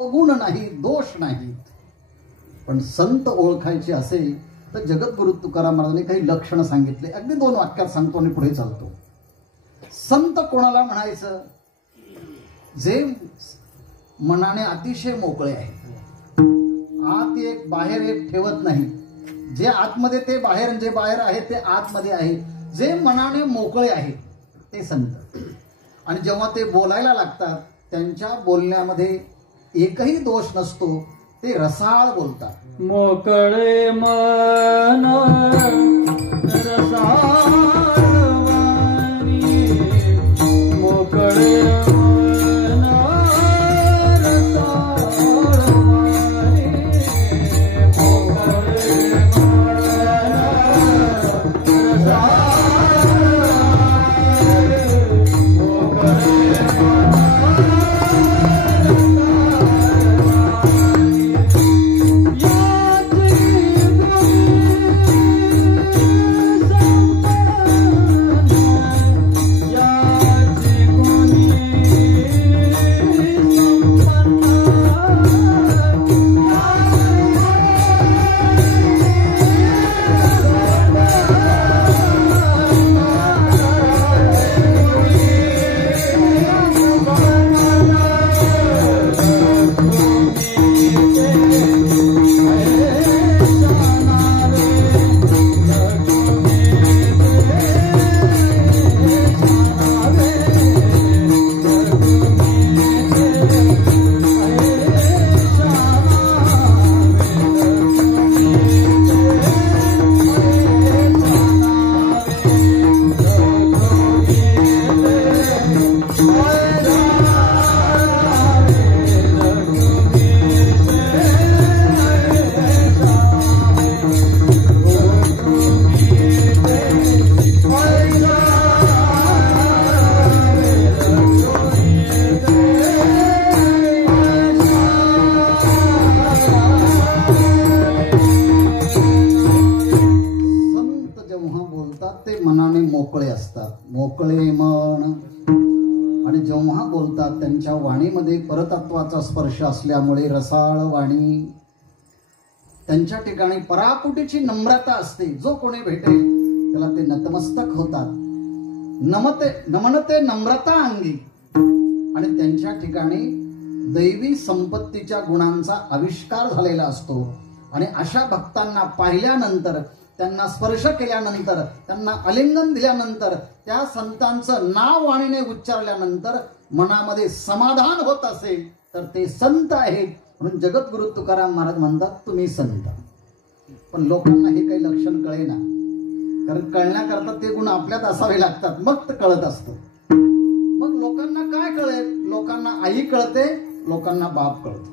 गुण नाही, दोष नाही. पण संत ओळखायचे असेल तर जगद्गुरु तुकाराम महाराजांनी काही लक्षणं सांगितले. अगदी 2 वाक्यात सांगतो आणि पुढे चालतो. संत कोणाला म्हणायचं? जे मनाने अतिशय मोकळे आहे, आत एक बाहेर एक ठेवत नाही. जे आतमध्ये ते बाहेर, जे बाहेर आहे ते आतमध्ये आहे. जे मनाने मोकळे आहेत ते संत. आणि जेव्हा ते बोलायला लागतात त्यांच्या बोलण्यामध्ये एकही दोष नसतो. ते रसाळ बोलतात. मोकळे मन रसाळ वाणी, मोकळे मन रसाळ वाणी, मोकळे मन मोकळे मन. आणि जेव्हा बोलतात त्यांच्या वाणीमध्ये परतत्वाचा स्पर्श असल्यामुळे रसाळ वाणी. त्यांच्या ठिकाणी पराकुटीची नम्रता असते. जो कोणी भेटेल त्याला ते नतमस्तक होतात. नमनते नम्रता अंगी. आणि त्यांच्या ठिकाणी दैवी संपत्तीच्या गुणांचा आविष्कार झालेला असतो. आणि अशा भक्तांना पाहिल्यानंतर, त्यांना स्पर्श केल्यानंतर, त्यांना आलिंगन दिल्यानंतर, त्या संतांचं नाव वाणीने उच्चारल्यानंतर मनामध्ये समाधान होत असेल तर ते संत आहेत. म्हणून जगद्गुरु तुकाराम महाराज म्हणतात तुम्ही संत. पण लोकांना हे काही लक्षण कळेना. कारण कळण्याकरता ते गुण आपल्यात असावे लागतात, मग ते कळत असतं. मग लोकांना काय कळेल? लोकांना आई कळते, लोकांना बाप कळतो.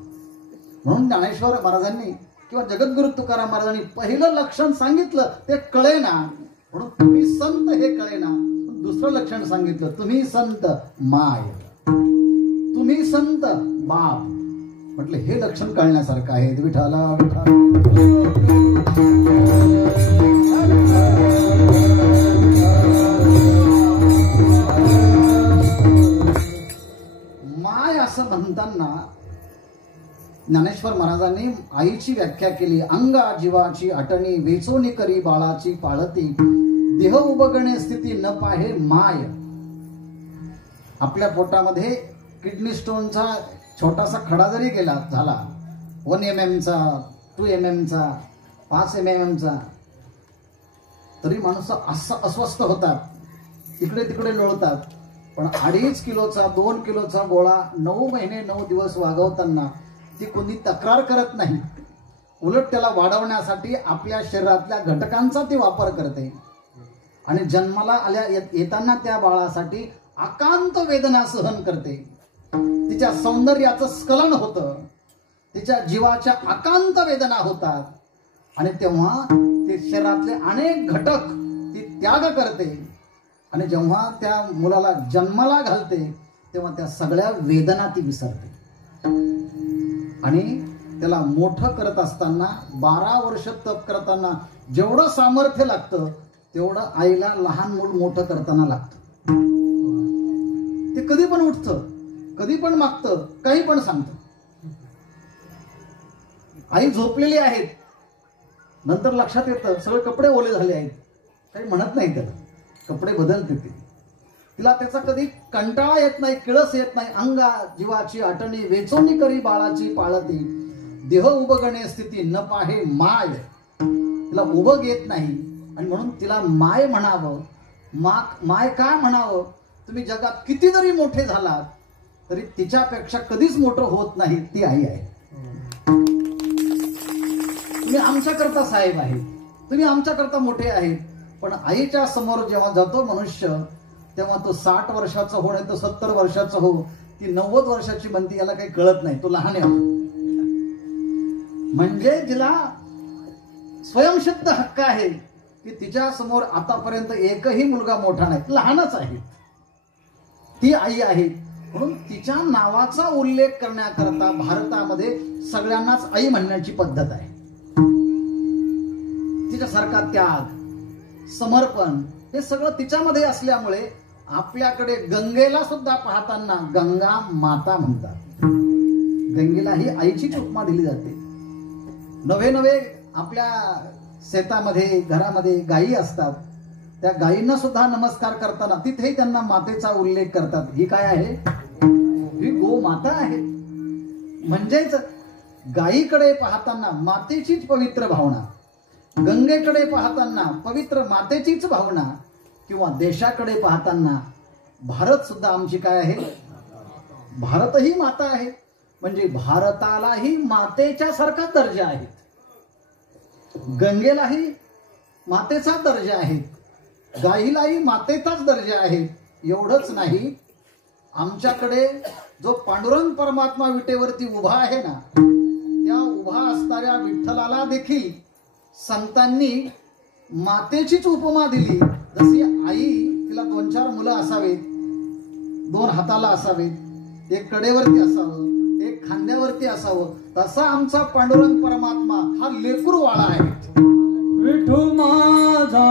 म्हणून ज्ञानेश्वर महाराजांनी किंवा जगद्गुरु तुकाराम महाराजांनी पहिलं लक्षण सांगितलं ते कळेना, म्हणून तुम्ही संत हे कळेना. दुसरं लक्षण सांगितलं तुम्ही संत माय, तुम्ही संत बाप. म्हटलं हे लक्षण कळण्यासारखं आहे. विठाला माय असं म्हणताना ज्ञानेश्वर महाराजांनी आईची व्याख्या केली. अंगा जीवाची अटणी, वेचोनी करी बाळाची पाळती, देह उबगणे स्थिती न पाहे माय. आपल्या पोटामध्ये किडनी स्टोनचा छोटासा खडा जरी गेला झाला, 1 mm चा, 2 mm चा, 5 mm चा, तरी माणसं अस्वस्थ होतात, इकडे तिकडे लोळतात. पण 2.5 किलोचा 2 किलोचा गोळा 9 महिने 9 दिवस वागवताना ती कोणी तक्रार करत नाही. उलट त्याला वाढवण्यासाठी आपल्या शरीरातल्या घटकांचा ती वापर करते. आणि जन्माला येताना त्या बाळासाठी अकांत वेदना सहन करते. तिच्या सौंदर्याचं स्खलन होतं, तिच्या जीवाच्या अकांत वेदना होतात. आणि तेव्हा ते शरीरातले अनेक घटक ती त्याग करते. आणि जेव्हा त्या मुलाला जन्माला घालते तेव्हा त्या सगळ्या वेदना ती विसरते. आणि त्याला मोठं करत असताना 12 वर्ष तप करताना जेवढं सामर्थ्य लागतं तेवढं आईला लहान मूल मोठं करताना लागतं. ते कधी पण उठतं, कधी पण मागतं, काही पण सांगतं. आई झोपलेली आहेत. नंतर लक्षात येतं सगळे कपडे ओले झाले आहेत. काही म्हणत नाही त्याला, कपडे बदलते ती. तिला त्याचा कधी कंटाळा येत नाही, किळस येत नाही. अंगा जीवाची आटणी वेचोनी करी बाळाची पाळती, देह उबगणे स्थिती न पाहे माय. तिला उबग येत नाही आणि म्हणून तिला माय म्हणावं. माय काय म्हणावं? तुम्ही जगात किती जरी मोठे झालात तरी तिच्यापेक्षा कधीच मोठं होत नाही. ती आई आहे. तुम्ही आमच्याकरता साहेब आहे, तुम्ही आमच्याकरता मोठे आहेत, पण आईच्या समोर जेव्हा जातो मनुष्य तेव्हा तो 60 वर्षाचा हो नाही तो 70 वर्षाचा हो, ती 90 वर्षाची बनती याला काही कळत नाही. तो लहान आहे. म्हणजे जिला स्वयंसिद्ध हक्क आहे की तिच्या समोर आतापर्यंत एकही मुलगा मोठा नाही, लहानच आहे. ती आई आहे. म्हणून तिच्या नावाचा उल्लेख करण्याकरता भारतामध्ये सगळ्यांनाच आई म्हणण्याची पद्धत आहे. तिच्यासारखा त्याग, समर्पण हे सगळं तिच्यामध्ये असल्यामुळे आपल्याकडे गंगेला सुद्धा पाहताना गंगा माता म्हणतात. गंगेला ही आईचीच उपमा दिली जाते. नवे नवे आपल्या शेतामध्ये घरामध्ये गायी असतात, त्या गायींना सुद्धा नमस्कार करताना तिथेही त्यांना मातेचा उल्लेख करतात. ही काय आहे? ही गो माता आहे. म्हणजेच गायीकडे पाहताना मातेचीच पवित्र भावना, गंगेकडे पाहताना पवित्र मातेचीच भावना, किंवा देशाकडे पाहताना भारत सुद्धा आमची काय आहे? भारतही माता आहे. म्हणजे भारतालाही मातेच्या सारखा दर्जा आहे. गंगेलाही मातेचा दर्जा आहे, गाईलाही मातेचाच दर्जा आहे. एवढंच नाही, आमच्याकडे जो पांडुरंग परमात्मा विटेवरती उभा आहे ना, त्या उभा असणाऱ्या विठ्ठलाला देखील संतांनी मातेचीच उपमा दिली. जशी आई तिला 2-4 मुलं असावेत, 2 हाताला असावेत, एक कडेवरती असावं, एक खांद्यावरती असावं, तसा आमचा पांडुरंग परमात्मा हा लेकरूवाळा आहे. विठू माझा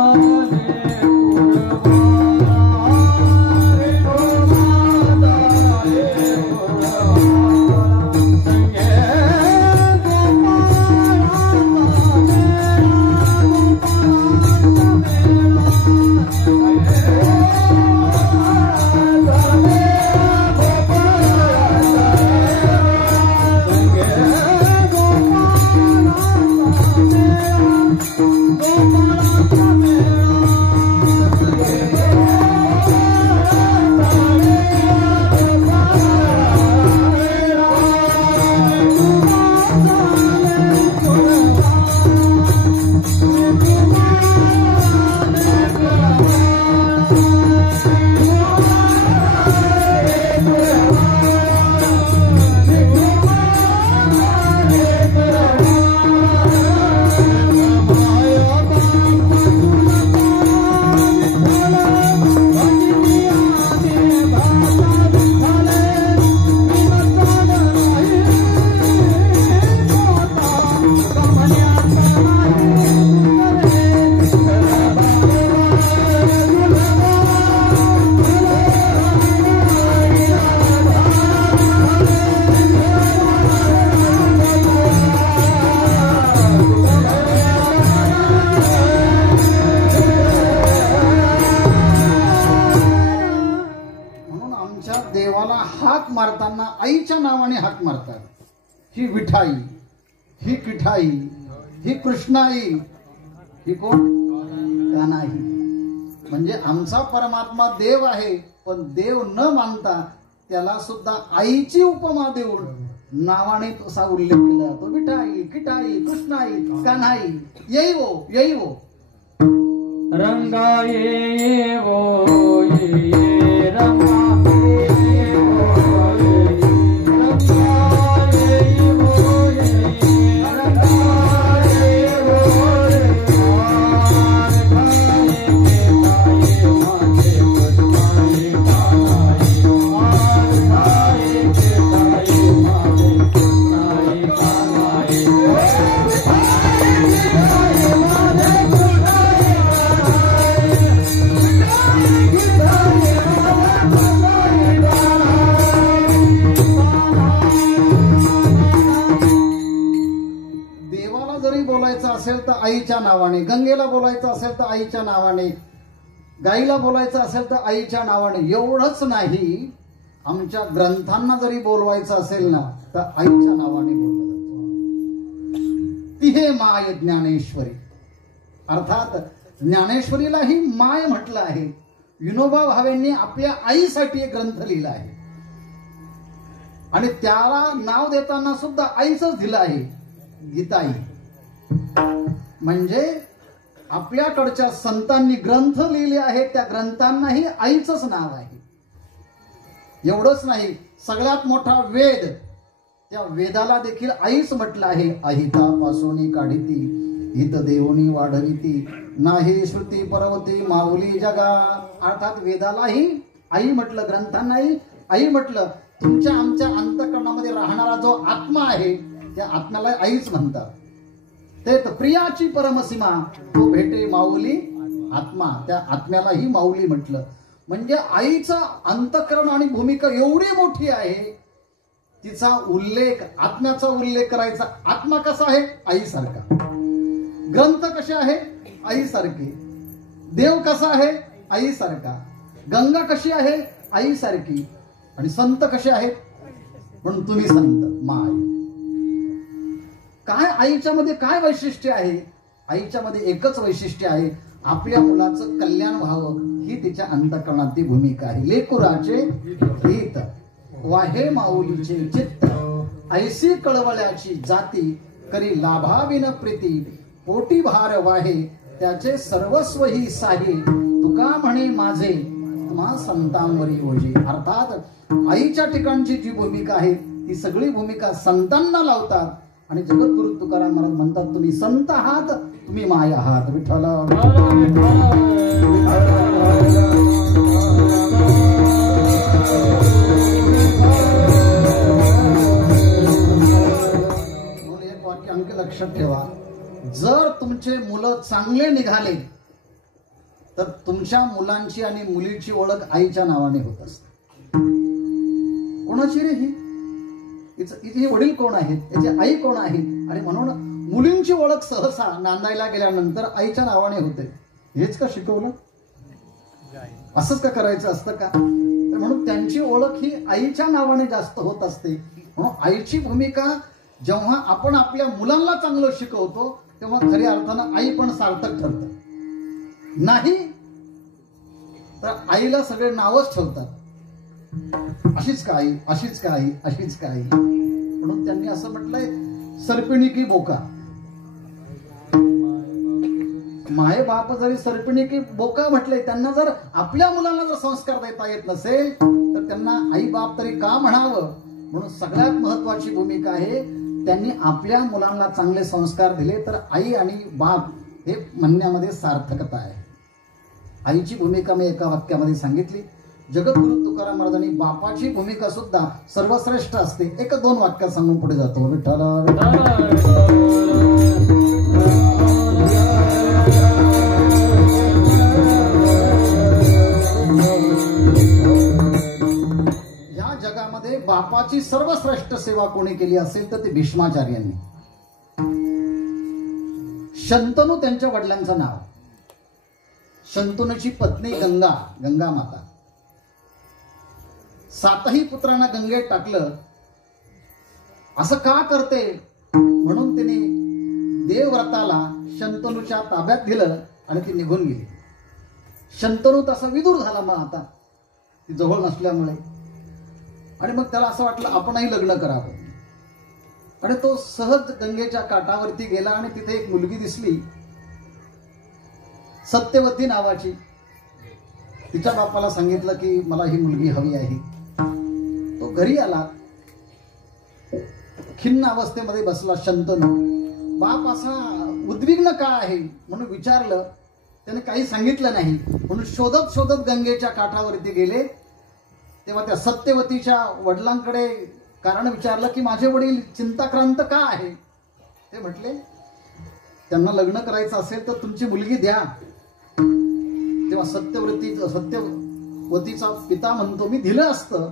मारताना आईच्या नावाने हाक मारतात. ही विठाई, ही किठाई, ही कृष्णाई, ही कोण? कान्हाई. म्हणजे आमचा परमात्मा देव आहे, पण देव न मानता त्याला सुद्धा आईची उपमा देऊन नावाने तसा उल्लेख केला जातो. विठाई, किठाई, कृष्णाई, कान्हाई. येई वो रंगा ये वो ये रंगा Goodbye. बोलायचं असेल तर आईच्या नावाने, गंगेला बोलायचं असेल तर आईच्या नावाने, गाईला बोलायचं असेल तर आईच्या नावाने. एवढंच नाही, आमच्या ग्रंथांना जरी बोलवायचं असेल ना तर आईच्या नावाने बोललं जातं. ती हे माय ज्ञानेश्वरी. अर्थात ज्ञानेश्वरीलाही माय म्हटलं आहे. विनोबा भावेंनी आपल्या आईसाठी एक ग्रंथ लिहिला आहे आणि त्याला नाव देताना सुद्धा आईचंच दिलं आहे, गीताई. म्हणजे आपल्याकडच्या संतांनी ग्रंथ लिहिले आहेत, त्या ग्रंथांनाही आईचंच नाव आहे. एवढंच नाही, सगळ्यात मोठा वेद, त्या वेदाला देखील आईच म्हटलं आहे. अहितापासून काढिती, हित देवनी वाढविती, नाही श्रुती परवती माऊली जगा. अर्थात वेदालाही आई म्हटलं, ग्रंथांनाही आई म्हटलं. तुमच्या आमच्या अंतःकरणामध्ये राहणारा जो आत्मा आहे त्या आत्म्याला आईच म्हणतात. ते प्रियाची परमसीमा, तो भेटे माऊली आत्मा, त्या आत्म्यालाही माऊली म्हटलं. म्हणजे आईचं अंतःकरण आणि भूमिका एवढी मोठी आहे, तिचा उल्लेख, आत्म्याचा उल्लेख करायचा. आत्मा कसा आहे? आईसारखा. ग्रंथ कसे आहे? आईसारखे. देव कसा आहे? आईसारखा. गंगा कशी आहे? आईसारखी. आणि संत कसे आहेत? म्हणून तुम्ही संत माय. काय आईच्या मध्ये काय वैशिष्ट्य आहे? आईच्या मध्ये एकच वैशिष्ट्य आहे, आपल्या मुलाचं कल्याण व्हावं, ही तिच्या अंतःकरणातली भूमिका आहे. लेकुराचे हित वाहे माऊलीचे चित्त, ऐसी कळवळ्याची जाती, करी लाभाविन प्रीती, पोटी भार वाहे, त्याचे सर्वस्व ही साहे, तुका म्हणे माझे तुम्हा संतांवरी ओझे. अर्थात आईच्या ठिकाणची जी भूमिका आहे ती सगळी भूमिका संतांना लावतात. आणि जगद्गुरु तुकाराम महाराज म्हणतात, तुम्ही संत आहात, तुम्ही माय आहात. विठ्ठल म्हणून एक वाक्य आणखी लक्षात ठेवा, जर तुमचे मुलं चांगले निघाले तर तुमच्या मुलांची आणि मुलीची ओळख आईच्या नावाने होत असते. कोणाची रे ही? हिचे वडील कोण आहेत, याची आई कोण आहे? आणि म्हणून मुलींची ओळख सहसा नांदायला गेल्यानंतर आईच्या नावाने होते. हेच का शिकवलं? असंच का करायचं असतं का? म्हणून त्यांची ओळख ही आईच्या नावाने जास्त होत असते. म्हणून आईची भूमिका जेव्हा आपण आपल्या मुलांना चांगलं शिकवतो तेव्हा खऱ्या अर्थानं आई पण सार्थक ठरतं. नाही तर आईला सगळे नावच ठेवतात, अशीच का आई, अशीच का आई, अशीच का आई. म्हणून त्यांनी असं म्हटलंय, सर्पिणी की बोका. माय बाप जरी सर्पिणी की बोका म्हटलंय, त्यांना जर आपल्या मुलांना जर संस्कार देता येत नसेल तर त्यांना आई बाप तरी का म्हणावं. म्हणून सगळ्यात महत्वाची भूमिका आहे, त्यांनी आपल्या मुलांना चांगले संस्कार दिले तर आई आणि बाप हे म्हणण्यामध्ये सार्थकता आहे. आईची भूमिका मी एका वाक्यामध्ये सांगितली. जगद्गुरु तुकाराम महाराजांनी बापाची भूमिका सुद्धा सर्वश्रेष्ठ असते. एक दोन वाक्यात सांगून पुढे जातो. विठ्ठल या जगामध्ये बापाची सर्वश्रेष्ठ सेवा कोणी केली असेल तर ते भीष्माचार्यांनी. शंतनू त्यांच्या वडिलांचं नाव. शंतनूची पत्नी गंगा, गंगा माता. 7ही पुत्रांना गंगेत टाकलं. असं का करते म्हणून तिने देवव्रताला शंतनूच्या ताब्यात दिलं आणि ती निघून गेली. शंतनू तसा विदूर झाला मग आता ती जवळ नसल्यामुळे. आणि मग त्याला असं वाटलं आपणही लग्न करावं. आणि तो सहज गंगेच्या काठावरती गेला आणि तिथे एक मुलगी दिसली, सत्यवती नावाची. तिच्या बापाला सांगितलं की मला ही मुलगी हवी आहे. तो घरी आला, खिन्न अवस्थेमध्ये बसला शंतनू. बाप असा उद्विग्न का आहे म्हणून विचारलं, त्याने काही सांगितलं नाही. म्हणून शोधत शोधत गंगेच्या काठावरती गेले. तेव्हा त्या सत्यवतीच्या वडिलांकडे कारण विचारलं की माझे वडील चिंताक्रांत का आहे. ते म्हटले त्यांना लग्न करायचं असेल तर तुमची मुलगी द्या. तेव्हा सत्यवतीचा पिता म्हणतो मी दिलं असतं,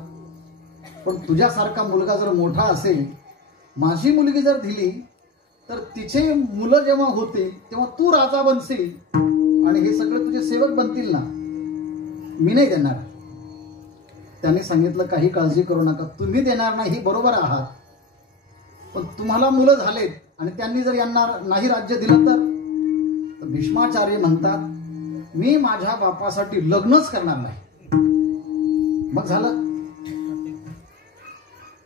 पण तुझ्यासारखा मुलगा जर मोठा असेल, माझी मुलगी जर दिली तर तिचे मुलं जेव्हा होतील तेव्हा तू राजा बनशील आणि हे सगळे तुझे सेवक बनतील ना, मी नाही देणार. त्यांनी सांगितलं काही काळजी करू नका, तुम्ही देणार नाही बरोबर आहात, पण तुम्हाला मुलं झालेत आणि त्यांनी जर यांना नाही राज्य दिलं तर भीष्माचार्य म्हणतात मी माझ्या बापासाठी लग्नच करणार नाही. मग झालं.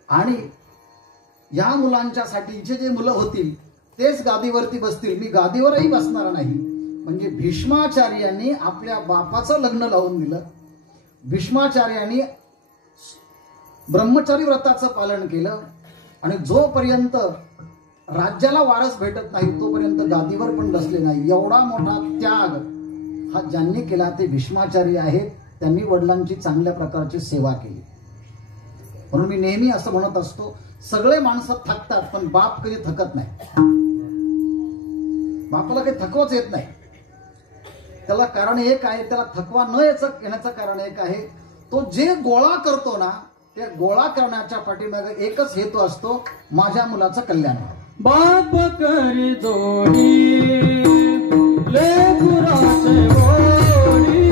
आणि या मुलांच्यासाठी जे मुलं होतील तेच गादीवरती बसतील, मी गादीवरही बसणार नाही. म्हणजे भीष्माचार्यांनी आपल्या बापाचं लग्न लावून दिलं. भीष्माचार्यांनी ब्रह्मचारी व्रताचं पालन केलं आणि जोपर्यंत राज्याला वारस भेटत नाही तोपर्यंत गादीवर पण बसले नाही. एवढा मोठा त्याग हा ज्यांनी केला ते भीष्माचार्य आहेत. त्यांनी वडिलांची चांगल्या प्रकारची सेवा केली. म्हणून मी नेहमी असं म्हणत असतो, सगळे माणसं थकतात पण बाप कधी थकत नाही. बापाला काही थकवाच येत नाही. त्याला कारण एक आहे, त्याला थकवा न येण्याचं कारण एक आहे, तो जे गोळा करतो ना ते गोळा करण्याच्या पाठीमागे एकच हेतू असतो, माझ्या मुलाचं कल्याण व्हावं. बाप करी जोडी लेकराचे ओढी,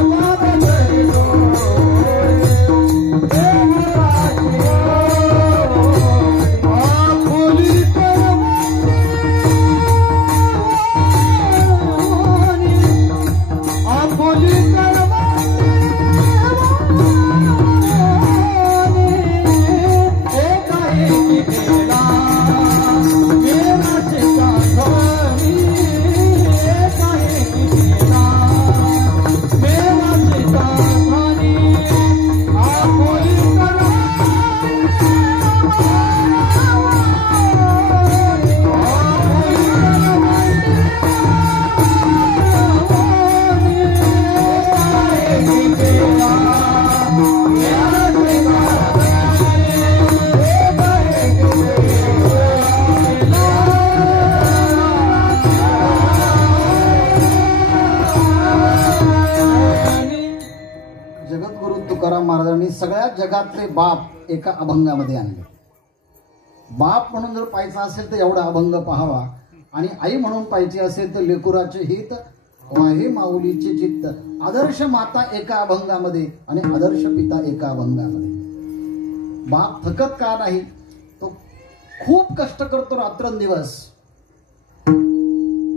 बाप करी जोडी लेकराचे ओढी, आपुली करवंदी, आपुली सगळ्या जगातले बाप एका अभंगामध्ये आणले. बाप म्हणून जर पाहायचा असेल तर एवढा अभंग पाहावा, आणि आई म्हणून पाहिजे असेल तर लेकुराचे हित वाहे माऊलीचे चित्त. आदर्श माता एका अभंगामध्ये आणि आदर्श पिता एका अभंगामध्ये. बाप थकत का नाही, तो खूप कष्ट करतो रात्रंदिवस.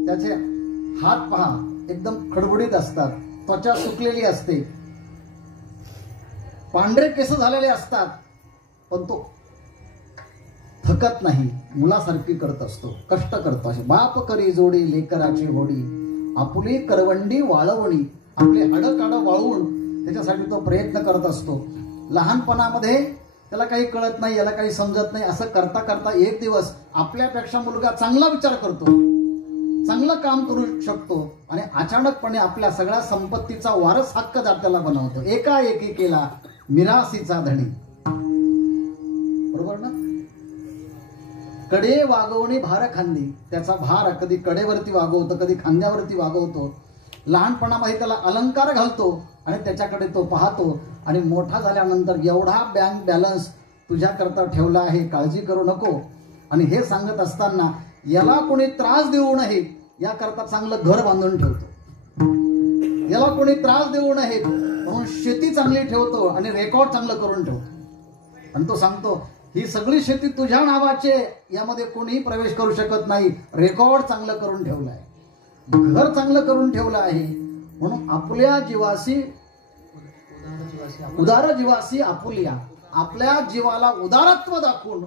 त्याचे हात पहा एकदम खडबडीत असतात, त्वचा सुकलेली असते, पांढरे केस झालेले असतात, पण तो थकत नाही, मुलासारखी करत असतो, कष्ट करतो. असे बाप करी जोडी लेकराची होडी, आपुली करवंडी वाळवणी. आपले हाडकाड वाळवून त्याच्यासाठी तो प्रयत्न करत असतो. लहानपणामध्ये त्याला काही कळत नाही, याला काही समजत नाही. असं करता करता एक दिवस आपल्यापेक्षा मुलगा चांगला विचार करतो, चांगलं काम करू शकतो आणि अचानकपणे आपल्या सगळ्या संपत्तीचा वारस हक्कदार त्याला बनवतो. एकाएकी केला मिरासीचा धणी. बरोबर ना? कडे वागवणे भार खांदी. त्याचा भार कधी कडेवरती वागवतो, कधी खांद्यावरती वागवतो. लहानपणामध्ये त्याला अलंकार घालतो आणि त्याच्याकडे तो पाहतो. आणि मोठा झाल्यानंतर एवढा बँक बॅलन्स तुझ्याकरता ठेवला आहे, काळजी करू नको. आणि हे सांगत असताना याला कोणी त्रास देऊ नये याकरता चांगलं घर बांधून ठेवतो. याला कोणी त्रास देऊ नये म्हणून शेती चांगली ठेवतो आणि रेकॉर्ड चांगलं करून ठेवतो. आणि तो सांगतो ही सगळी शेती तुझ्या नावाचे, यामध्ये कोणीही प्रवेश करू शकत नाही. रेकॉर्ड चांगलं करून ठेवलं आहे, घर चांगलं करून ठेवलं आहे. म्हणून आपल्या जीवासी उदार जीवासी आपुलिया. आपल्या जीवाला उदारत्व दाखवून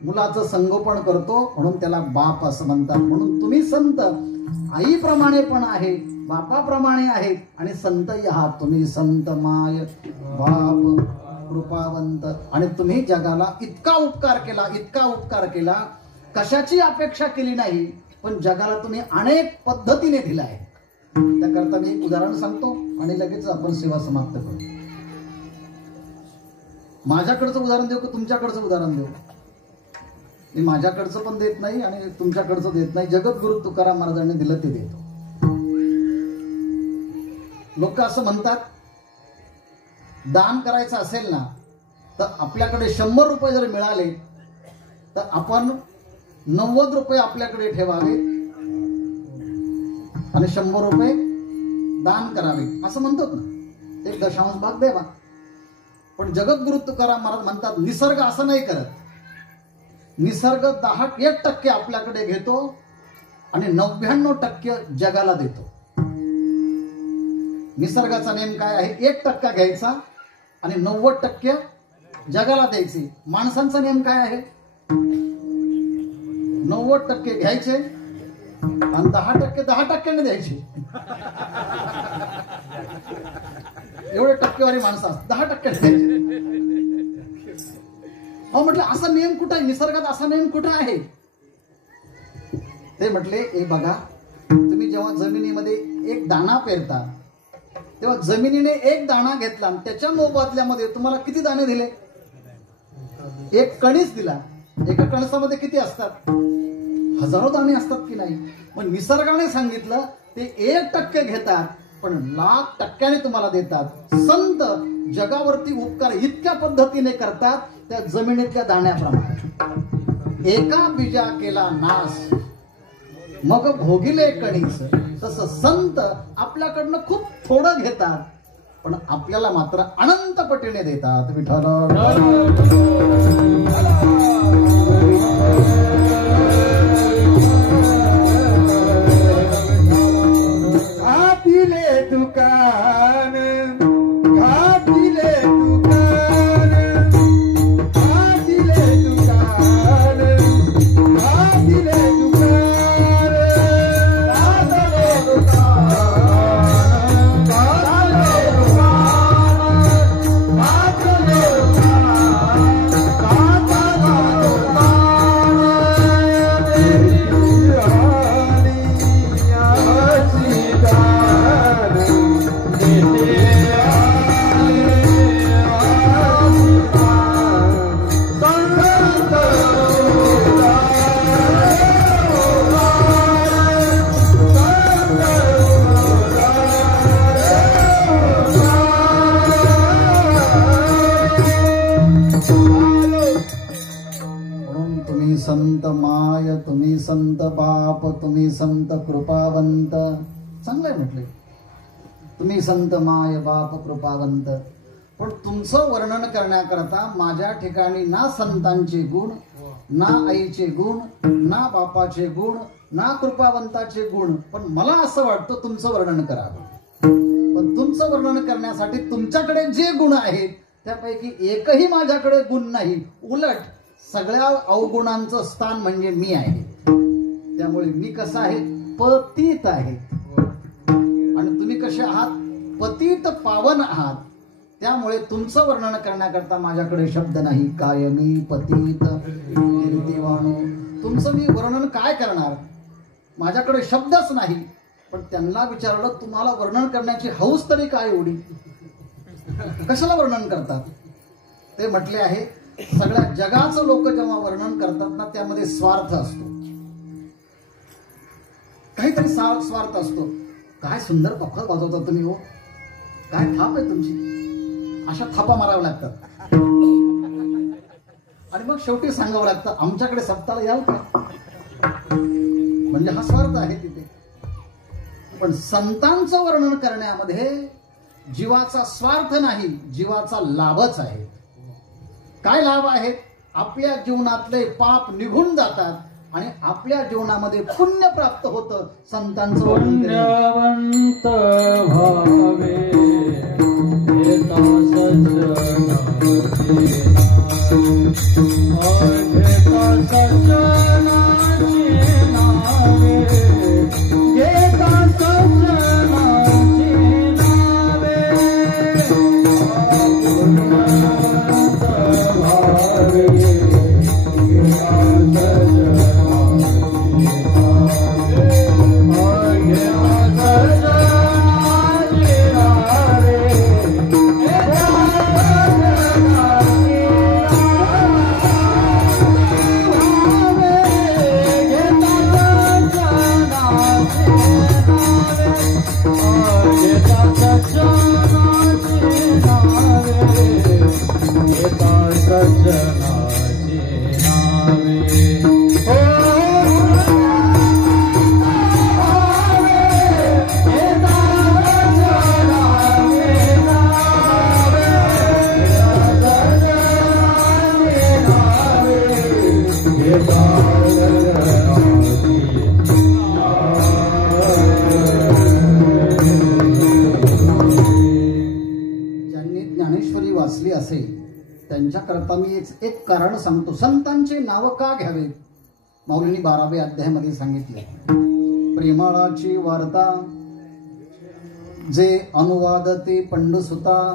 मुलाचं संगोपन करतो, म्हणून त्याला बाप असं म्हणतात. म्हणून तुम्ही संत आईप्रमाणे पण आहे, बापाप्रमाणे आहेत आणि संतही आहात. तुम्ही संत माय बाप कृपावंत. आणि तुम्ही जगाला इतका उपकार केला, इतका उपकार केला, कशाची अपेक्षा केली नाही, पण जगाला तुम्ही अनेक पद्धतीने दिला आहे. त्याकरता मी एक उदाहरण सांगतो आणि लगेच आपण सेवा समाप्त करू. माझ्याकडचं उदाहरण देऊ की तुमच्याकडचं उदाहरण देऊ? मी माझ्याकडचं पण देत नाही आणि तुमच्याकडचं देत नाही. जगद्गुरु तुकाराम महाराजांनी दिलं ते देतो. लोक असं म्हणतात दान करायचं असेल ना तर आपल्याकडे 100 रुपये जर मिळाले तर आपण 90 रुपये आपल्याकडे ठेवावे आणि 100 रुपये दान करावे असं म्हणतात ना, 1 दशांश भाग द्यावा. पण जगद्गुरु तुकाराम महाराज म्हणतात निसर्ग असं नाही करत. निसर्ग 1% आपल्याकडे घेतो आणि 99% जगाला देतो. निसर्गाचा नेम काय आहे? 1% घ्यायचा आणि 90% जगाला द्यायचे. माणसांचा नेम काय आहे? 90% घ्यायचे आणि 10% 10% द्यायचे. एवढे टक्केवारी माणसं असतात, 10% द्यायचे. अहो म्हटलं असा नियम कुठं आहे? निसर्गात असा नियम कुठं आहे? ते म्हटले हे बघा, तुम्ही जेव्हा जमिनीमध्ये एक दाणा पेरता तेव्हा जमिनीने एक दाणा घेतला आणि त्याच्या मोबदल्यामध्ये तुम्हाला किती दाणे दिले? एक कणीस दिला. एका कणसामध्ये किती असतात? हजारो दाणे असतात की नाही? पण निसर्गाने सांगितलं ते 1% घेतात पण 1,00,000% तुम्हाला देतात. संत जगावरती उपकार इतक्या पद्धतीने करतात त्या जमिनीतल्या दाण्याप्रमाणे. एका बीजा केला नाश मग भोगिले कणीस. तसं संत आपल्याकडनं खूप थोडं घेतात पण आपल्याला मात्र अनंत पटीने देतात. विठ्ठल घातिले दुकान, घातिले दुकान, घातिले दुकान, घातिले दुकान, घातले दुकान, घातले दुकान, घातले संत माय, तुम्ही संत बाप, तुम्ही संत कृपावंत. चांगलंय म्हटले, तुम्ही संत माय बाप कृपावंत. पण तुमचं वर्णन करण्याकरता माझ्या ठिकाणी ना संतांचे गुण, ना आईचे गुण, ना बापाचे गुण, ना कृपावंताचे गुण. पण मला असं वाटतं तुमचं वर्णन करावं. पण तुमचं वर्णन करण्यासाठी तुमच्याकडे जे गुण आहेत त्यापैकी एकही माझ्याकडे गुण नाही. उलट सगळ्या अवगुणांचं स्थान म्हणजे मी आहे. त्यामुळे मी कसा आहे? पतित आहे. आणि तुम्ही कसे आहात? पतित पावन आहात. त्यामुळे तुमचं वर्णन करण्याकरता माझ्याकडे शब्द नाही. कायमी पतित कीर्तिवानो. तुमचं मी वर्णन काय करणार? माझ्याकडे शब्दच नाही. पण त्यांना विचारलं तुम्हाला वर्णन करण्याची हौस तरी काय एवढी? कशाला वर्णन करतात? ते म्हटले आहे सगळ्या जगाचं लोक जेव्हा वर्णन करतात ना त्यामध्ये स्वार्थ असतो. काहीतरी स्वार्थ असतो. काय सुंदर पखवाज वाजवता तुम्ही हो, काय थाप आहे तुमची. अशा थापा माराव्या लागतात आणि मग शेवटी सांगावं लागतं आमच्याकडे सप्ताला याल का? म्हणजे हा स्वार्थ आहे तिथे. पण संतांचं वर्णन करण्यामध्ये जीवाचा स्वार्थ नाही, जीवाचा लाभच आहे. काय लाभ आहेत? आपल्या जीवनातले पाप निघून जातात आणि आपल्या जीवनामध्ये पुण्य प्राप्त होतं. संतांचं पुण्यवंत भावे ज्यांनी ज्ञानेश्वरी वाचली असेल त्यांच्याकरता मी एक कारण सांगतो. संतांची नाव का घ्यावे? माऊलींनी 12व्या अध्यायामध्ये सांगितले. प्रेमाळाची वार्ता जे अनुवादते पंडसुता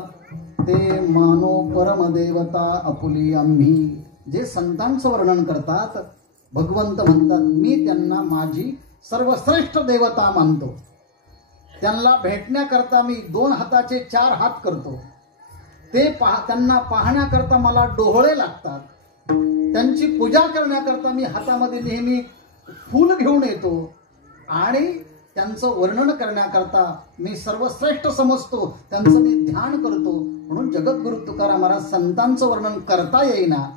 ते मानो परमदेवता आपुली आम्ही. जे संतांचं वर्णन करतात, भगवंत म्हणतात मी त्यांना माझी सर्वश्रेष्ठ देवता मानतो. त्यांना भेटण्याकरता मी 2 हाताचे 4 हात करतो. त्यांना पाहण्याकरता मला डोळे लागतात. त्यांची पूजा करण्याकरता मी हातामध्ये नेहमी फूल घेऊन येतो आणि त्यांचं वर्णन करण्याकरता मी सर्वश्रेष्ठ समजतो. त्यांचं मी ध्यान करतो. म्हणून जगद्गुरु तुकाराम महाराज संतांचं वर्णन करता येईना.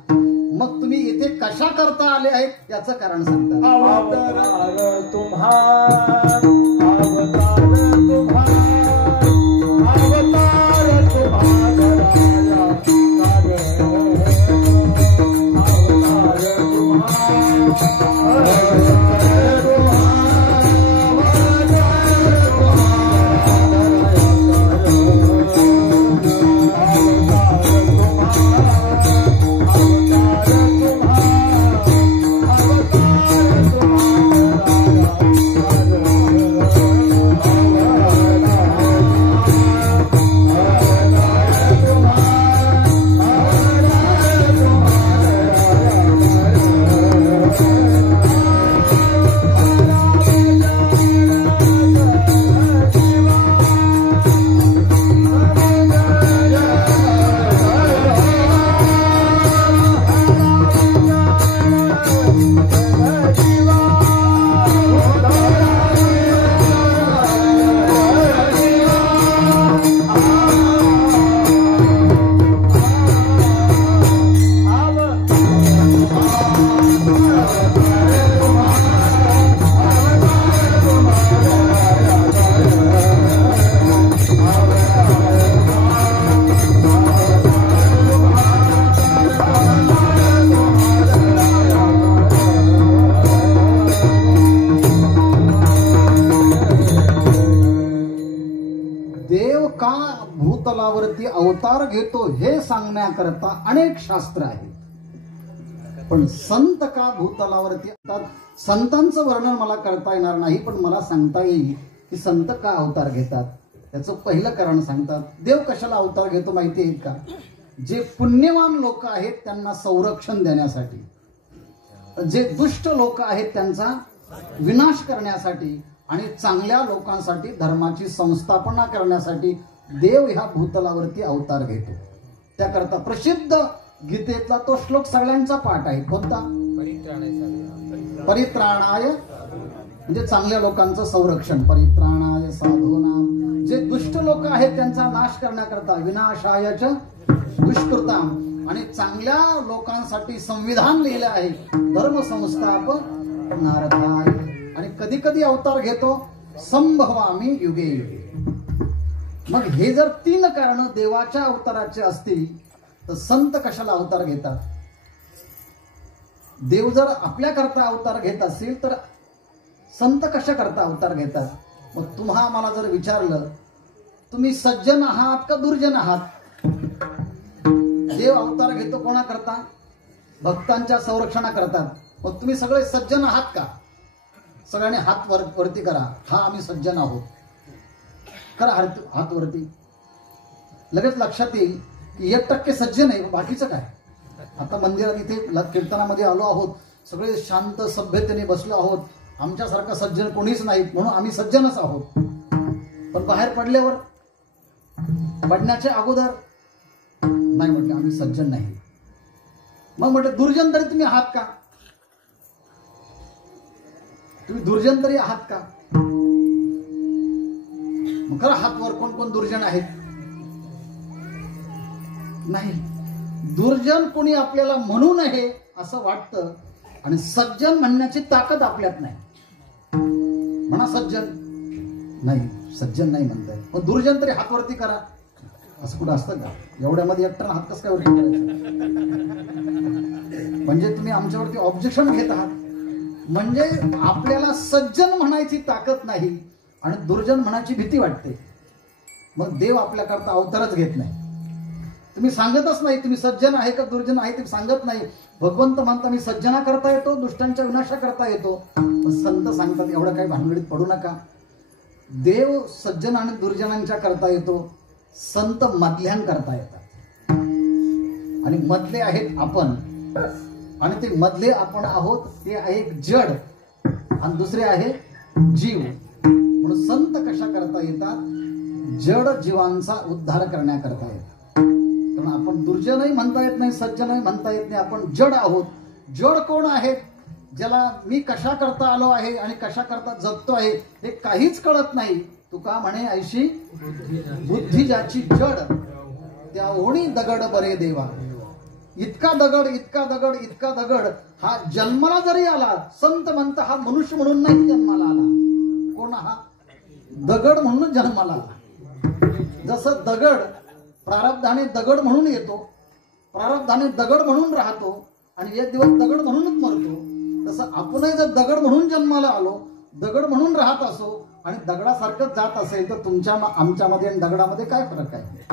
मग तुम्ही इथे कशा करता आले आहेत याचं कारण सांगतात. अवतार तुम्हा अवतार तुम्हा अवतार भूतलावरती अवतार घेतो हे सांगण्याकरता अनेक शास्त्र आहेत. पण संत का भूतलावरती येतात? संतांचं वर्णन मला करता येणार नाही, पण मला सांगता येईल की संत का अवतार घेतात. त्याचं पहिलं कारण सांगतात. देव कशाला अवतार घेतो माहिती आहे का? जे पुण्यवान लोक आहेत त्यांना संरक्षण देण्यासाठी, जे दुष्ट लोक आहेत त्यांचा विनाश करण्यासाठी आणि चांगल्या लोकांसाठी धर्माची संस्थापना करण्यासाठी देव ह्या भूतलावरती अवतार घेतो. त्याकरता प्रसिद्ध गीतेतला तो श्लोक सगळ्यांचा पाठ आहे. कोणता? परित्राणाय म्हणजे चांगल्या लोकांचं संरक्षण. परित्राणाय साधूनाम, जे दुष्ट लोक आहेत त्यांचा नाश करण्याकरता. विनाशायच दुष्कृताम, आणि चांगल्या लोकांसाठी संविधान लिहिले आहे. धर्म संस्थापनार्थाय. आणि कधी कधी अवतार घेतो संभवामी युगे युगे. मग हे जर 3 कारण देवाच्या अवताराचे असतील तर संत कशाला अवतार घेतात? देव जर आपल्या करता अवतार घेत असेल तर संत कशा करता अवतार घेतात? मग तुम्हा मला जर विचारलं तुम्ही सज्जन आहात का दुर्जन आहात? देव अवतार घेतो कोणा करता? भक्तांच्या संरक्षणा करतात. मग तुम्ही सगळे सज्जन आहात का? सगळ्यांनी हात वरती करा. हा आम्ही सज्जन आहोत. करा हात वरती. लगेच लक्षात येईल की 1% सज्जन आहे, बाकीचं काय? आता मंदिरात इथे कीर्तनामध्ये आलो आहोत, सगळे शांत सभ्यतेने बसलो आहोत. आमच्यासारखं सज्जन कोणीच नाही म्हणून आम्ही सज्जनच आहोत. पण बाहेर पडल्यावर, पडण्याच्या अगोदर नाही म्हटलं आम्ही सज्जन नाही. मग म्हटलं दुर्जन तरी तुम्ही आहात का? तुम्ही दुर्जन तरी आहात का? मग खरं हातवर कोण कोण दुर्जन आहेत? नाही. दुर्जन कोणी आपल्याला म्हणू नये असं वाटतं आणि सज्जन म्हणण्याची ताकद आपल्यात नाही. म्हणा सज्जन. नाही, सज्जन नाही म्हणताय. मग दुर्जन तरी हातवरती करा. असं कुठं असतं का? एवढ्यामध्ये एकटा हात कसं काय वरती करायचा? म्हणजे तुम्ही आमच्यावरती ऑब्जेक्शन घेत आहात. म्हणजे आपल्याला सज्जन म्हणायची ताकद नाही आणि दुर्जन म्हणायची भीती वाटते. मग देव आपल्याकरता अवतारच घेत नाही. तुम्ही सांगतच नाही तुम्ही सज्जन आहे का दुर्जन आहे ते सांगत नाही. भगवंत म्हणता मी सज्जना करता येतो, दुष्टांच्या विनाशा करता येतो. संत सांगतात एवढं काही भानगडीत पडू नका. देव सज्जन आणि दुर्जनांच्या करता येतो, संत मधल्यां करता येतात. आणि मधले आहेत आपण, आणि ते मधले आपण आहोत ते आहे एक जड आणि दुसरे आहे जीव. म्हणून संत कशा करता येतात? जड जीवांचा उद्धार करण्याकरता येतात. कारण आपण दुर्जनही म्हणता येत नाही, सज्जनही म्हणता येत नाही, आपण जड आहोत. जड कोण आहेत? ज्याला मी कशा करता आलो आहे आणि कशा करता जगतो आहे हे काहीच कळत नाही. तुका म्हणे ऐशी बुद्धी ज्याची जड त्या ओणी दगड बरे देवा. इतका दगड इतका दगड इतका दगड हा जन्माला जरी आला, संत म्हणता हा मनुष्य म्हणून नाही जन्माला आला. कोण? हा दगड म्हणून जन्माला आला. जसं दगड प्रारब्धाने दगड म्हणून येतो, प्रारब्धाने दगड म्हणून राहतो आणि एक दिवस दगड म्हणूनच मरतो, तसं आपणही जर दगड म्हणून जन्माला आलो, दगड म्हणून राहत असो आणि दगडासारखंच जात असेल तर तुमच्या आमच्यामध्ये आणि दगडामध्ये काय फरक आहे?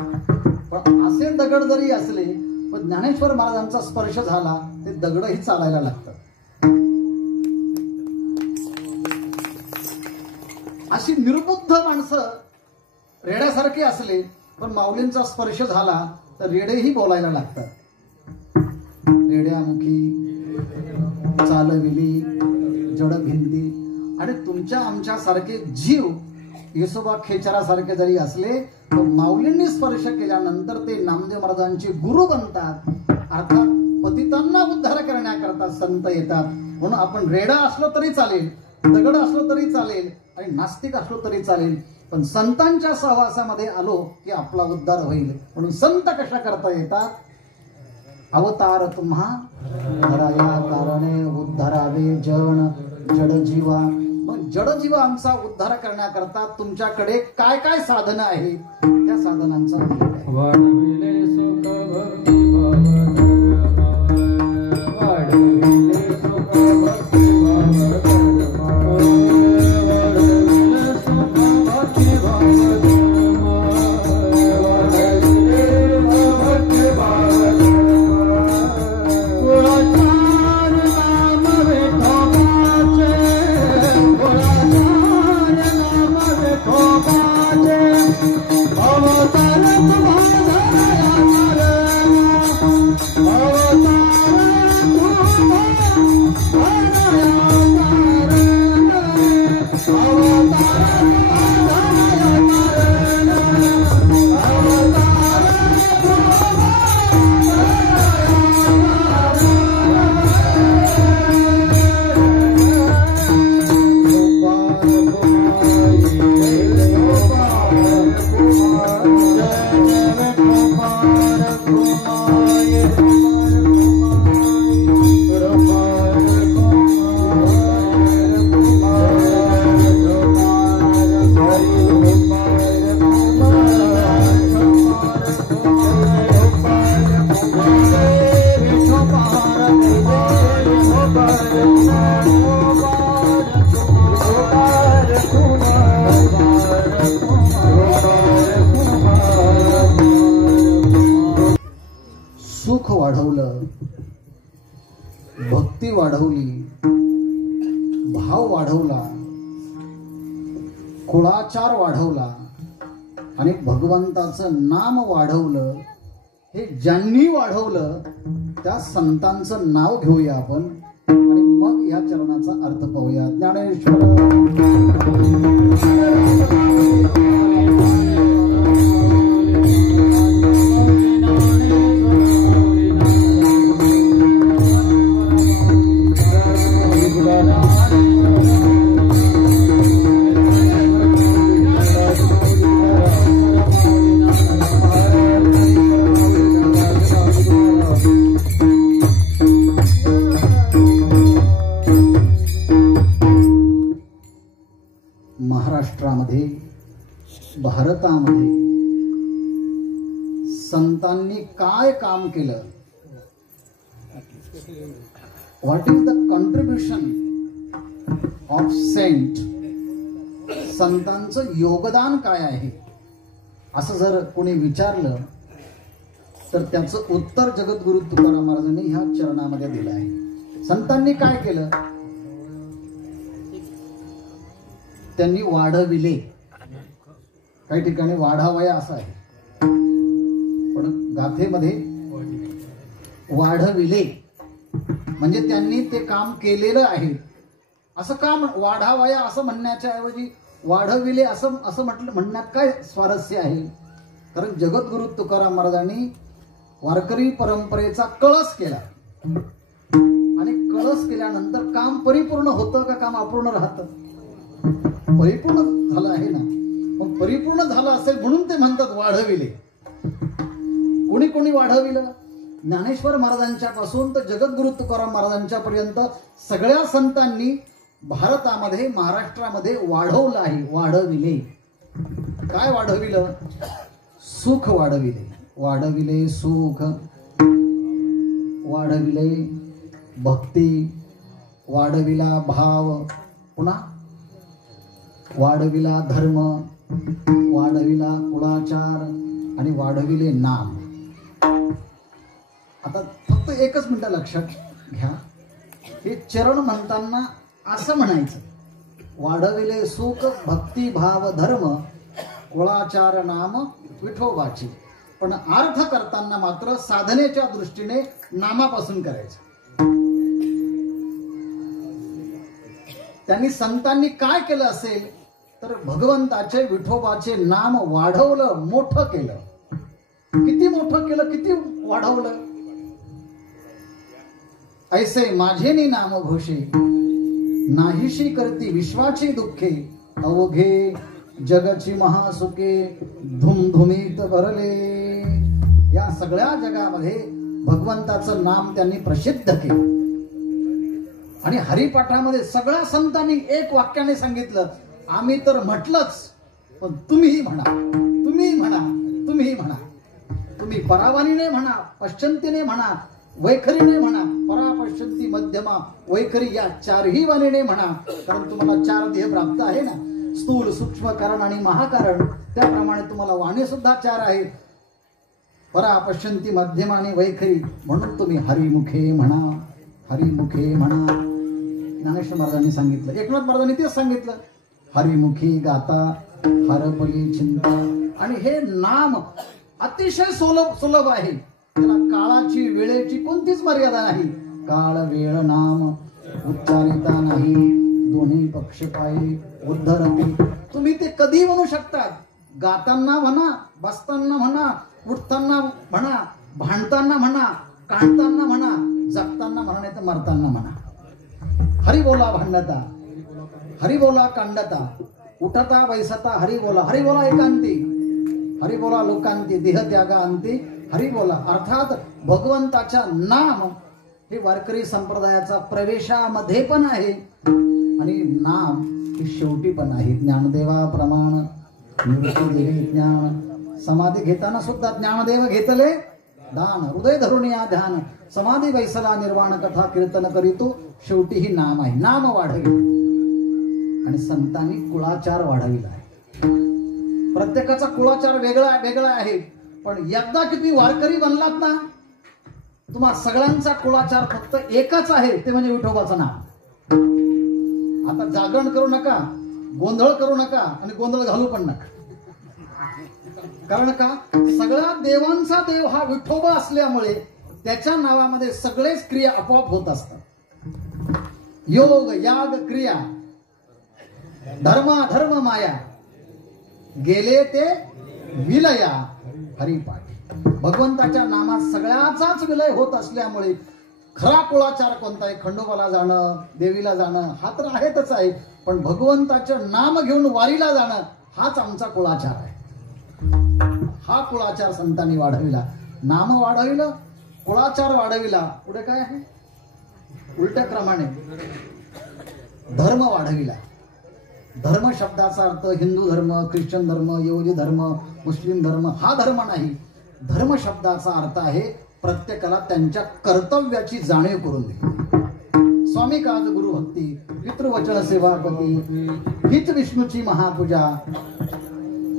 पण असे दगड जरी असले पण ज्ञानेश्वर महाराजांचा स्पर्श झाला ते दगडही चालायला लागतात. अशी निर्बुद्ध माणसं रेड्यासारखी असले पण माऊलींचा स्पर्श झाला तर रेडेही बोलायला लागतात. रेड्यामुखी चालविली जड भिंती. आणि तुमच्या आमच्या सारखे जीव येसोबा खेचरासारखे जरी असले तर माऊलींनी स्पर्श केल्यानंतर ते नामदेव महाराजांचे गुरु बनतात. अर्थात पतितांना उद्धार करण्याकरता संत येतात. म्हणून आपण रेडा असलो तरी चालेल, दगड असलो तरी चालेल आणि नास्तिक असलो तरी चालेल, पण संतांच्या सहवासामध्ये आलो की आपला उद्धार होईल. म्हणून संत कशा करता येतात? अवतार तुम्हा धराया कारणे उद्धारावे जन जड जीवा. मग जड जीवांचा उद्धार करण्याकरता तुमच्याकडे काय काय साधनं आहेत त्या साधनांचा वाढविले सुख भक्ती भाव धर्म, वाढविले सुख भक्ती भाव धर्म, वाढविले सुख भक्ती भाव धर्म, वाढविले भक्ती भाव धर्म. कुळाचार नाम विठोबाचे, कुळाचार नाम विठोबाचे, अवतार तुम्हा धराया कारणे, अवतार तुम्हा धराया कारणे, अवतार तुम्हा धराया कारणे, सुख वाढवलं, भक्ती वाढवली, भाव वाढवला, कुळाचार वाढवला आणि भगवंताचं नाम वाढवलं. हे ज्यांनी वाढवलं त्या संतांचं नाव घेऊया आपण आणि मग या चरणाचा अर्थ पाहूया. ज्ञानेश्वर महाराष्ट्रामध्ये, भारतामध्ये संतांनी काय काम केलं, what is the contribution of saint, संतांचं योगदान काय आहे, असं जर कोणी विचारलं तर त्याचं उत्तर जगद्गुरु तुकाराम महाराजांनी ह्या चरणामध्ये दिलं आहे. संतांनी काय केलं, त्यांनी वाढविले, काही ठिकाणी वाढावया असं आहे, पण गाथेमध्ये वाढविले म्हणजे त्यांनी ते काम केलेलं आहे. असं काम वाढावया असं म्हणण्याच्या ऐवजी वाढविले असं म्हणण्यात काय स्वारस्य आहे. कारण जगद्गुरु तुकाराम महाराजांनी वारकरी परंपरेचा कळस केला आणि कळस केल्यानंतर काम परिपूर्ण होतं का काम अपूर्ण राहतं? परिपूर्ण झालं आहे ना. मग परिपूर्ण झालं असेल म्हणून ते म्हणतात वाढविले. कोणी कोणी वाढविलं? ज्ञानेश्वर महाराजांच्या पासून तर जगद्गुरु तुकाराम महाराजांच्या पर्यंत सगळ्या संतांनी भारतामध्ये महाराष्ट्रामध्ये वाढवलं आहे. वाढविले. काय वाढविलं? सुख वाढविले. वाढविले सुख, वाढविले भक्ती, वाढविला भाव, पुन्हा वाढविला धर्म, वाढविला कुळाचार आणि वाढविले नाम. आता फक्त एकच मिनिट लक्षात घ्या, हे चरण म्हणताना असं म्हणायचं, वाढविले सुख भक्ती भाव धर्म कुळाचार नाम विठोबाची. पण अर्थ करताना मात्र साधनेच्या दृष्टीने नामापासून करायचं. त्यांनी संतांनी काय केलं असेल तर भगवंताचे विठोबाचे नाम वाढवलं, मोठं केलं. किती मोठं केलं, किती वाढवलं? ऐसे माझेनी नाम घोषे, नाहीशी करती विश्वाची दुःखे, अवघे जगची महासुखे धुमधुमीत भरले. या सगळ्या जगामध्ये भगवंताचं नाम त्यांनी प्रसिद्ध केलं. आणि हरिपाठामध्ये सगळ्या संतांनी एक वाक्याने सांगितलं, आम्ही तर म्हटलंच, पण तुम्हीही म्हणा, तुम्हीही म्हणा, तुम्हीही म्हणा. तुम्ही परावानीने म्हणा, पश्चंतीने म्हणा, वैखरीने म्हणा, परा पश्चंती मध्यमा वैखरी या चारही वाणीने म्हणा. कारण तुम्हाला चार देह प्राप्त आहे ना, स्थूल सूक्ष्म कारण आणि महाकारण. त्याप्रमाणे तुम्हाला वाणी सुद्धा चार आहे, परा पश्चंती मध्यमा आणि वैखरी. म्हणून तुम्ही हरिमुखे म्हणा, हरिमुखे म्हणा. ज्ञानेश्वर महाराजांनी सांगितलं, एकनाथ महाराजांनी तेच सांगितलं, हरिमुखी गाता हरपली चिंता. आणि हे नाम अतिशय सुलभ आहे. त्याला काळाची वेळेची कोणतीच मर्यादा नाही. काळ वेळ नाम उच्चारिता नाही, दोन्ही पक्ष पायी उद्धरते. तुम्ही ते कधी म्हणू शकतात. गाताना म्हणा, बसताना म्हणा, उठताना म्हणा, भांडताना म्हणा, काढताना म्हणा, जगताना म्हणा, नाही तर मरताना म्हणा. हरी बोला भांडता, हरी बोला कांडता, उठता बैसता हरी बोला. हरी बोला एकांती, हरी बोला लोकांती, देह त्यागा अंती हरी बोला. अर्थात भगवंताच्या नाम हे वारकरी संप्रदायाचा प्रवेशामध्ये पण आहे आणि नाम हे शेवटी पण आहे. ज्ञानदेवा प्रमाण निवृत्ती देवी ज्ञान. समाधी घेताना सुद्धा ज्ञानदेव घेतले दान, हृदय धरून या ध्यान, समाधी बैसला निर्वाण कथा कीर्तन करीतो. शेवटी ही नाम आहे. नाम वाढविले. आणि संतांनी कुळाचार वाढविला आहे. प्रत्येकाचा कुळाचार वेगळा वेगळा आहे. पण एकदा की तुम्ही वारकरी बनलात ना, तुम्हा सगळ्यांचा कुळाचार फक्त एकच आहे, ते म्हणजे विठोबाचं नाम. आता जागरण करू नका, गोंधळ करू नका आणि गोंधळ घालू पण नका. कारण का, सगळ्या देवांचा देव हा विठोबा असल्यामुळे त्याच्या नावामध्ये सगळेच क्रिया आपोआप होत असतात. योग याग क्रिया, धर्म धर्म माया, गेले ते विलया हरिपाठ. भगवंताच्या नामात सगळ्याचाच विलय होत असल्यामुळे खरा कुळाचार कोणता आहे? खंडोबाला जाणं, देवीला जाणं हा तर आहेतच आहे, पण भगवंताचं नाम घेऊन वारीला जाणं हाच आमचा कुळाचार आहे. हा कुळाचार संतांनी वाढविला. नाम वाढविलं, कुळाचार वाढविला. पुढे काय आहे? उलट्या क्रमाने धर्म वाढविला. धर्म शब्दाचा अर्थ हिंदू धर्म, ख्रिश्चन धर्म, यहुदी धर्म, मुस्लिम धर्म हा धर्म नाही. धर्म शब्दाचा अर्थ आहे प्रत्येकाला त्यांच्या कर्तव्याची जाणीव करून दे. स्वामी काज गुरु भक्ती पितृवचन सेवापती हीच विष्णूची महापूजा.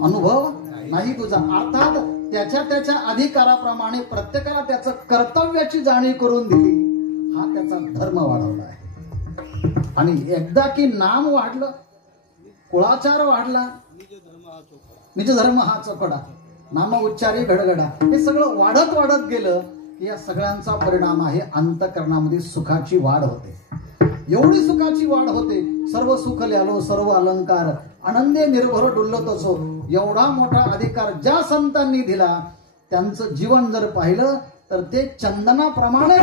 अनुभव नाही तुझा, अर्थात त्याच्या त्याच्या अधिकाराप्रमाणे प्रत्येकाला त्याचं कर्तव्याची जाणीव करून दिली, हा त्याचा धर्म वाढवला आहे. आणि एकदा की नाम वाढलं, कुळाचार वाढला, निज धर्म हा चोपडा, नाम उच्चारी घडघडा, हे सगळं वाढत वाढत गेलं की या सगळ्यांचा परिणाम आहे अंतःकरणामध्ये सुखाची वाढ होते. एवढी सुखाची वाढ होते, सर्व सुख ल्यालो सर्व अलंकार, आनंदे निर्भर डुलतोसो. एवढा मोठा अधिकार ज्या संतांनी दिला, त्यांचं जीवन जर पाहिलं तर ते चंदनाप्रमाणे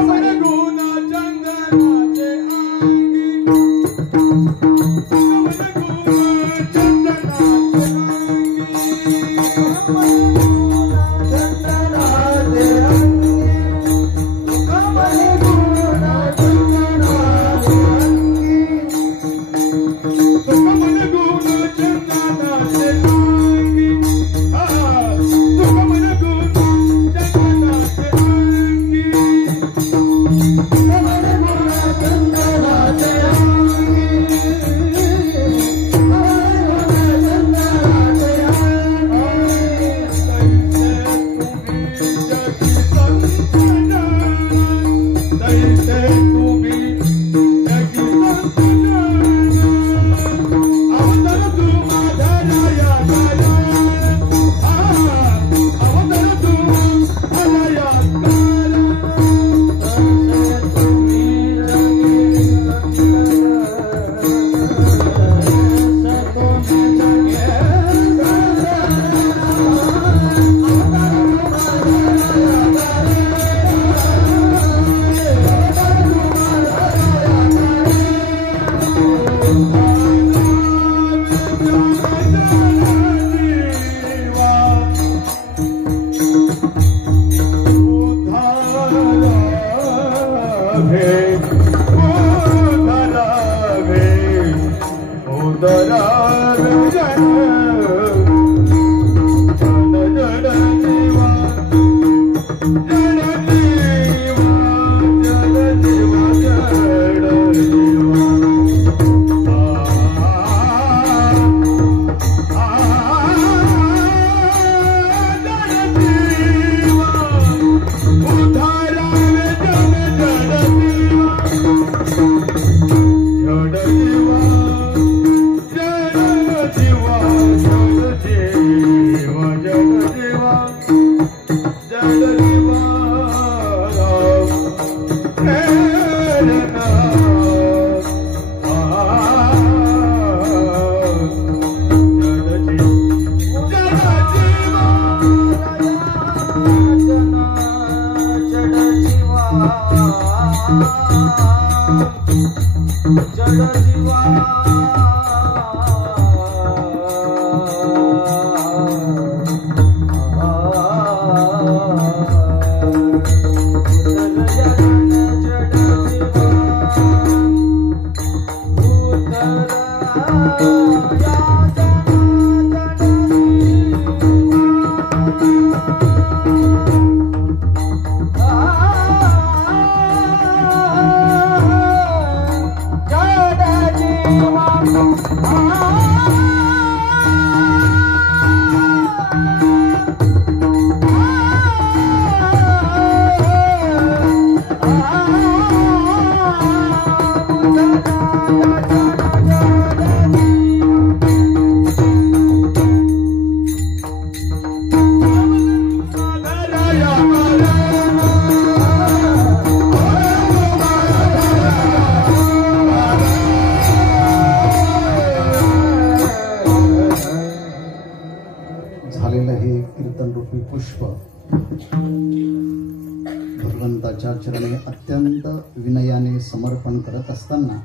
भगवंताच्या चरणी अत्यंत विनयाने समर्पण करत असताना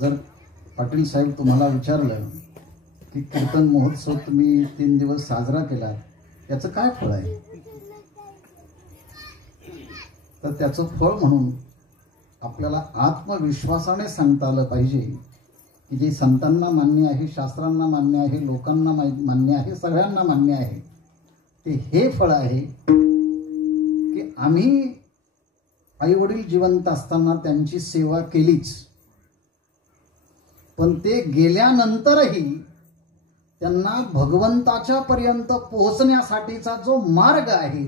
जर पाटील साहेब तुम्हाला विचारलं की कीर्तन महोत्सव तुम्ही 3 दिवस साजरा केला, याचं काय फळ आहे, तर त्याचं फळ म्हणून आपल्याला आत्मविश्वासाने सांगता आलं पाहिजे की जे संतांना मान्य आहे, शास्त्रांना मान्य आहे, लोकांना मान्य आहे, सगळ्यांना मान्य आहे, ते हे फळ आहे की आम्ही आई वडील जिवंत असताना त्यांची सेवा केलीच, पण ते गेल्यानंतरही त्यांना भगवंताच्या पर्यंत पोहोचण्यासाठीचा जो मार्ग आहे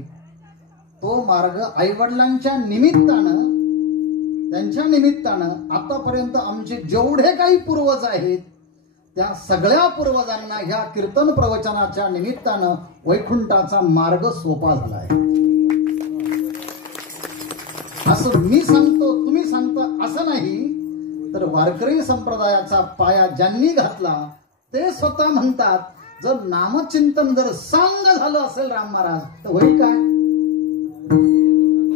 तो मार्ग आईवडिलांच्या निमित्तानं, त्यांच्या निमित्तानं आतापर्यंत आमचे जेवढे काही पूर्वज आहेत त्या सगळ्या पूर्वजांना ह्या कीर्तन प्रवचनाच्या निमित्तानं वैकुंठाचा मार्ग सोपा झाला आहे. असं मी सांगतो, तुम्ही सांगता असं नाही, तर वारकरी संप्रदायाचा पाया ज्यांनी घातला ते स्वतः म्हणतात, जर नामचिंतन जर सांग झालं असेल राम महाराज तर होईल काय?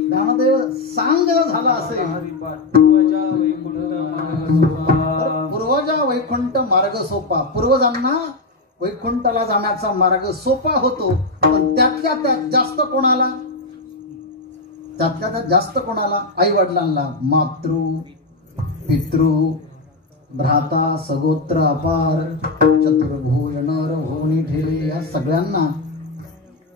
ज्ञानदेव सांग झाला असेल तर पूर्वजा वैकुंठ मार्ग सोपा, पूर्वजांना वैकुंठाला जाण्याचा मार्ग सोपा होतो. पण त्यातल्या त्यात जास्त कोणाला? त्यातल्या त्यात जास्त कोणाला? आई वडिलांना. मातृ पितृ भ्राता सगोत्र अपार चतुर्भुज नर होणी ठेले या सगळ्यांना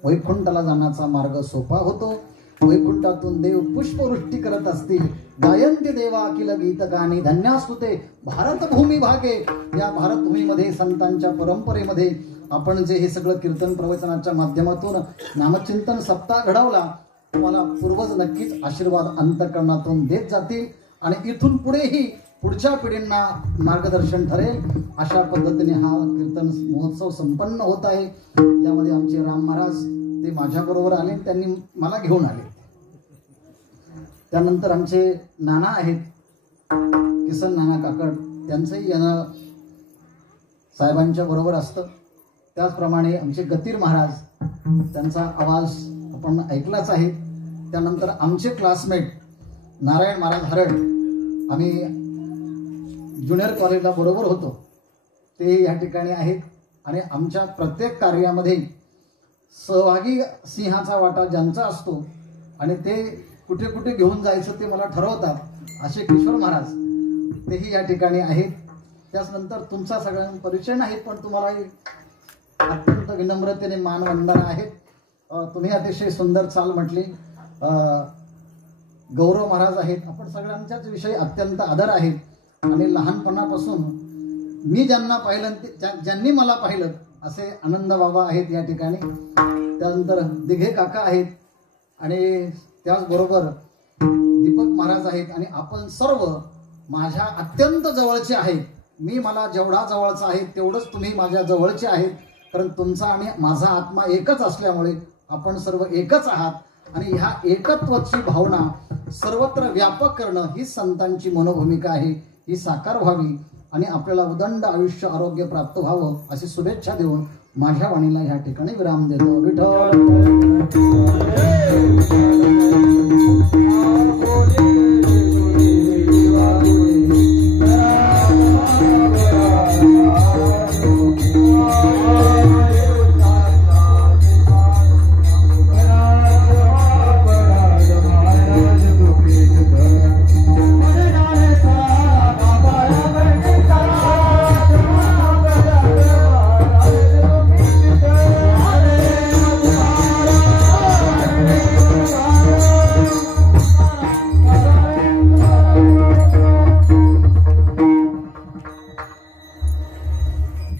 वैकुंठाला जाण्याचा मार्ग सोपा होतो. वैकुंठातून देव पुष्पवृष्टी करत असतील. गायंती देवा अखिल गीत गाणी धन्यास्तुते भारतभूमी भागे. या भारतभूमीमध्ये संतांच्या परंपरेमध्ये आपण जे हे सगळं कीर्तन प्रवचनाच्या माध्यमातून नामचिंतन सप्ताह घडवला, तुम्हाला पूर्वज नक्कीच आशीर्वाद अंतःकरणातून देत जातील आणि इथून पुढेही पुढच्या पिढींना मार्गदर्शन ठरेल. अशा पद्धतीने हा कीर्तन महोत्सव संपन्न होत आहे. यामध्ये आमचे राम महाराज ते माझ्याबरोबर आले, त्यांनी मला घेऊन आले. त्यानंतर आमचे नाना आहेत, किसन नाना काकड, त्यांचंही येणं साहेबांच्या बरोबर असतं. त्याचप्रमाणे आमचे गतीर महाराज, त्यांचा आवाज आपण ऐकलाच आहे. त्यानंतर आमचे क्लासमेट नारायण महाराज हरड, आम्ही ज्युनियर कॉलेजला बरोबर होतो, ते या ठिकाणी आहेत आणि आमच्या प्रत्येक कार्यामध्ये सहभागी सिंहाचा वाटा ज्यांचा असतो आणि ते कुठे कुठे घेऊन जायचं ते मला ठरवतात, असे किशोर महाराज तेही या ठिकाणी आहेत. त्यानंतर तुमचा सगळ्यांना परिचय नाही, पण तुम्हाला अत्यंत विनम्रतेने मानवंदना आहेत. तुम्ही अतिशय सुंदर चाल म्हटली. गौरव महाराज आहेत. आपण सगळ्यांच्याच विषयी अत्यंत आदर आहे आणि लहानपणापासून मी ज्यांना पाहिलं, ज्यांनी मला पाहिलं असे आनंद बाबा आहेत या ठिकाणी. त्यानंतर दिघे काका आहेत आणि त्याचबरोबर दीपक महाराज आहेत आणि आपण सर्व माझ्या अत्यंत जवळचे आहेत. मी मला जेवढा जवळचा आहे तेवढंच तुम्ही माझ्या जवळचे आहेत, कारण तुमचा आणि माझा आत्मा एकच असल्यामुळे आपण सर्व एकच आहात आणि ह्या एकत्वाची भावना सर्वत्र व्यापक करणं ही संतांची मनोभूमिका आहे. ही साकार व्हावी आणि आपल्याला उदंड आयुष्य आरोग्य प्राप्त व्हावं अशी शुभेच्छा देऊन माझ्या वाणीला ह्या ठिकाणी विराम देतो. विठ्ठल